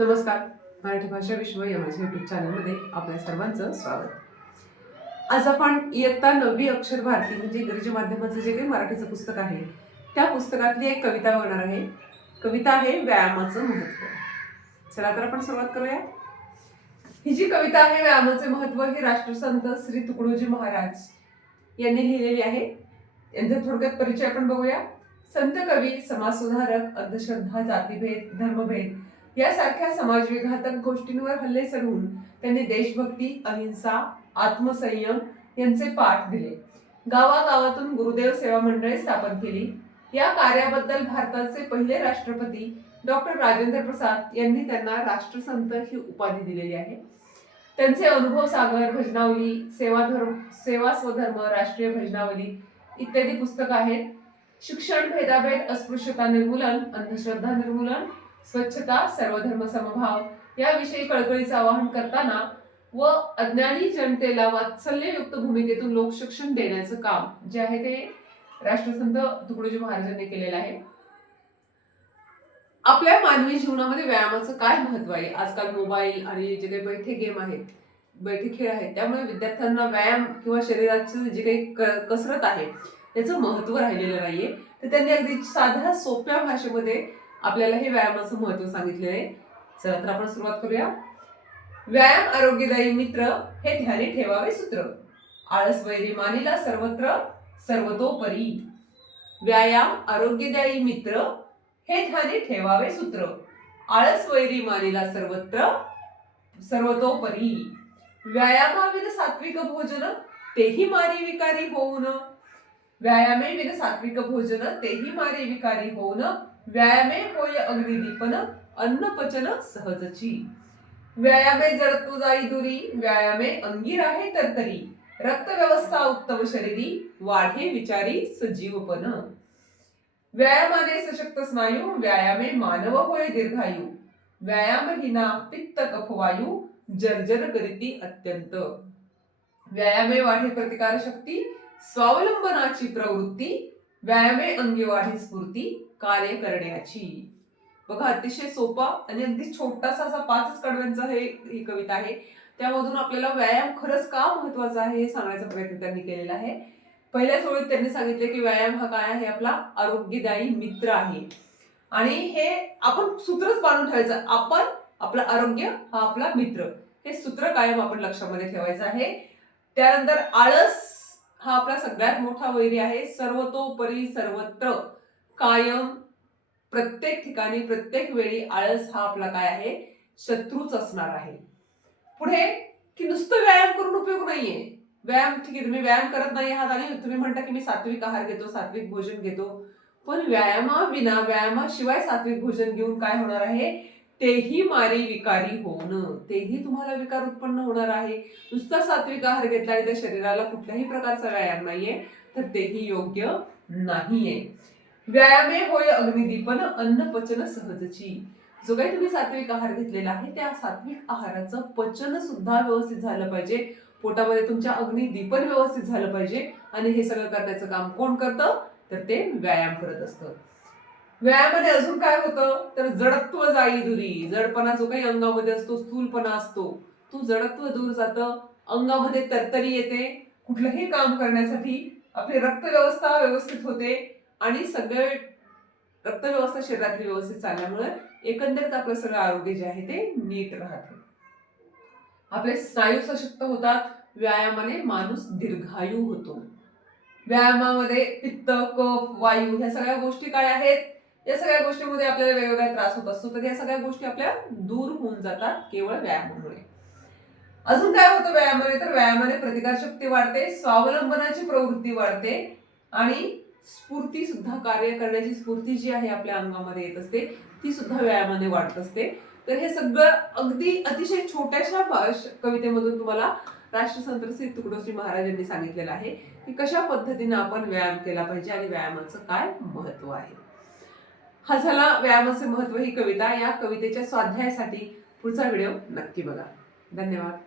नमस्कार. मराठी भाषा विश्व या माझ्या यूट्यूब चॅनलमध्ये आपल्या सर्वांचं स्वागत. आज आपण इयत्ता 9वी अक्षर भारती म्हणजे इंग्रजी माध्यमाचं जे काही मराठीचं पुस्तक आहे त्या पुस्तकातली एक कविता बघणार आहे. कविता आहे व्यायामाचं महत्त्व. चला तर आपण सुरुवात करूया. ही जी कविता आहे व्यायामाचे महत्त्व ही राष्ट्रसंत श्री तुकडोजी महाराज यांनी लिहिलेली आहे. यांचा थोडक्यात परिचय आपण बघूया. संत कवी, समाजसुधारक, अंधश्रद्धा, जातीभेद, धर्मभेद यासारख्या समाजविघातक गोष्टींवर हल्ले चढवून त्यांनी देशभक्ती, अहिंसा, आत्मसंयम यांचे पाठ दिले. गावागावातून गुरुदेव सेवा मंडळे स्थापन केली. या कार्याबद्दल भारताचे पहिले राष्ट्रपती डॉक्टर राजेंद्र प्रसाद यांनी त्यांना राष्ट्रसंत ही उपाधी दिलेली आहे. त्यांचे अनुभव सागर, भजनावली, सेवा स्वधर्म, राष्ट्रीय भजनावली इत्यादी पुस्तकं आहेत. शिक्षण, भेदाभेद, अस्पृश्यता निर्मूलन, अंधश्रद्धा निर्मूलन, स्वच्छता, सर्वधर्म समभाव याविषयी कळकळीचं आवाहन करताना व अज्ञानी जनतेला वात्सल्ययुक्त भूमिकेतून लोकशिक्षण देण्याचं काम जे आहे ते राष्ट्रसंत तुकडोजी महाराजांनी केलेलं आहे. आपल्या मानवी जीवनामध्ये व्यायामाचं काय महत्व आहे? आजकाल मोबाईल आणि जे काही बैठे गेम आहेत, बैठे खेळ आहेत, त्यामुळे विद्यार्थ्यांना व्यायाम किंवा शरीराची जी काही कसरत आहे त्याचं महत्व राहिलेलं नाहीये. तर त्यांनी अगदी साध्या सोप्या भाषेमध्ये आपल्याला हे व्यायामाचं महत्व सांगितलेलं आहे. चला तर आपण सुरुवात करूया. व्यायाम आरोग्यदायी मित्र हे ध्यानी ठेवावे सूत्र. आळस वैरी मानिला सर्वत्र सर्वतोपरी. व्यायाम आरोग्यदायी मित्र हे ध्यानी ठेवावे सूत्र. आळस वैरी मानिला सर्वत्र सर्वतोपरी. व्यायामाविन सात्विक भोजन तेही मारी विकारी होऊन. व्यायामे विन सात्विक भोजन तेही मारी विकारी होऊन. व्यायामे होय अग्निदीपन अन्न पचन सहजची. व्यायामे जडत्व जाई दुरी. व्यायामे अंगी राहे तरतरी. रक्त व्यवस्था उत्तम शरीरी वाढे विचारी सजीवपण. व्यायामाने सशक्त स्नायू. व्यायामे मानव होय दीर्घायू. व्यायामहीना पित्त कफ वायू जर्जर करीती अत्यंत. व्यायामे वाढे प्रतिकार शक्ती स्वावलंबनाची प्रवृत्ती. व्यायामे अंगी वाढे स्फूर्ती कार्य करण्याची. बघा, अतिशय सोपा आणि अगदी छोटासा असा 5 कडव्यांचा ही कविता आहे. त्यामधून आपल्याला व्यायाम खरंच का महत्वाचा आहे हे सांगण्याचा प्रयत्न त्यांनी केलेला आहे. पहिल्या ओळीत त्यांनी सांगितले की व्यायाम हा काय आहे? आपला आरोग्यदायी मित्र आहे. आणि हे आपण सूत्रच बांधून ठेवायचं. आपण, आपलं आरोग्य हा आपला मित्र, हे सूत्र कायम आपण लक्षामध्ये ठेवायचं आहे. त्यानंतर आळस हा आपला सगळ्यात मोठा वैरी आहे. सर्वतोपरी, सर्वत्र, कायम, प्रत्येक ठिकाणी, प्रत्येक वेळी आळस हा आपला काय आहे? शत्रूच असणार आहे. पुढे की नुसतं व्यायाम करून उपयोग नाहीये. व्यायाम ठीक आहे, तुम्ही व्यायाम करत नाही आहात आणि तुम्ही म्हणता की मी सात्विक आहार घेतो, सात्विक भोजन घेतो, पण व्यायामाशिवाय सात्विक भोजन घेऊन काय होणार आहे? तेही मारी विकारी होणं, तेही तुम्हाला विकार उत्पन्न होणार आहे. नुसता सात्विक आहार घेतला आणि त्या शरीराला कुठल्याही प्रकारचा व्यायाम नाहीये तर तेही योग्य नाहीये. व्यायामे होय अग्निदीपन अन्न पचन सहजची. जो काही तुम्ही सात्विक आहार घेतलेला आहे त्या सात्विक आहाराचं पचन सुद्धा व्यवस्थित झालं पाहिजे. पोटामध्ये तुमच्या अग्निदीपन व्यवस्थित झालं पाहिजे. आणि हे सगळं करण्याचं काम कोण करतं? तर ते व्यायाम करत असतं. व्यायामाने अजून काय होतं? तर जडत्व जाई दुरी. जडपणा जो काही अंगामध्ये असतो, स्थूलपणा असतो, तो जडत्व दूर जातं. अंगामध्ये तरतरी येते. कुठलंही काम करण्यासाठी आपली रक्तव्यवस्था व्यवस्थित होते आणि सगळे रक्तव्यवस्था शरीरातली व्यवस्थित चालल्यामुळे एकंदरीत आपलं सगळं आरोग्य जे आहे ते नीट राहतं. आपले स्नायू सशक्त होतात. व्यायामाने माणूस दीर्घायू होतो. व्यायामामध्ये पित्त, कफ, वायू ह्या सगळ्या गोष्टी काय आहेत? या सगळ्या गोष्टींमध्ये आपल्याला वेगवेगळा त्रास होत असतो. तर या सगळ्या गोष्टी आपल्या दूर होऊन जातात केवळ व्यायामामुळे. अजून काय होतं व्यायामाने? तर व्यायामाने प्रतिकारशक्ती वाढते, स्वावलंबनाची प्रवृत्ती वाढते आणि स्फूर्ती सुद्धा, कार्य करण्याची स्फूर्ती जी आहे आपल्या अंगामध्ये येत असते ती सुद्धा व्यायामाने वाढत असते. तर हे सगळं अगदी अतिशय छोट्याशा कवितेमधून तुम्हाला राष्ट्रसंत श्री तुकडोजी महाराज यांनी सांगितलेलं आहे की कशा पद्धतीने आपण व्यायाम केला पाहिजे आणि व्यायामाचं काय महत्व आहे. हा झाला व्यायामाचे महत्व ही कविता. या कवितेच्या स्वाध्यायासाठी पुढचा व्हिडिओ नक्की बघा. धन्यवाद.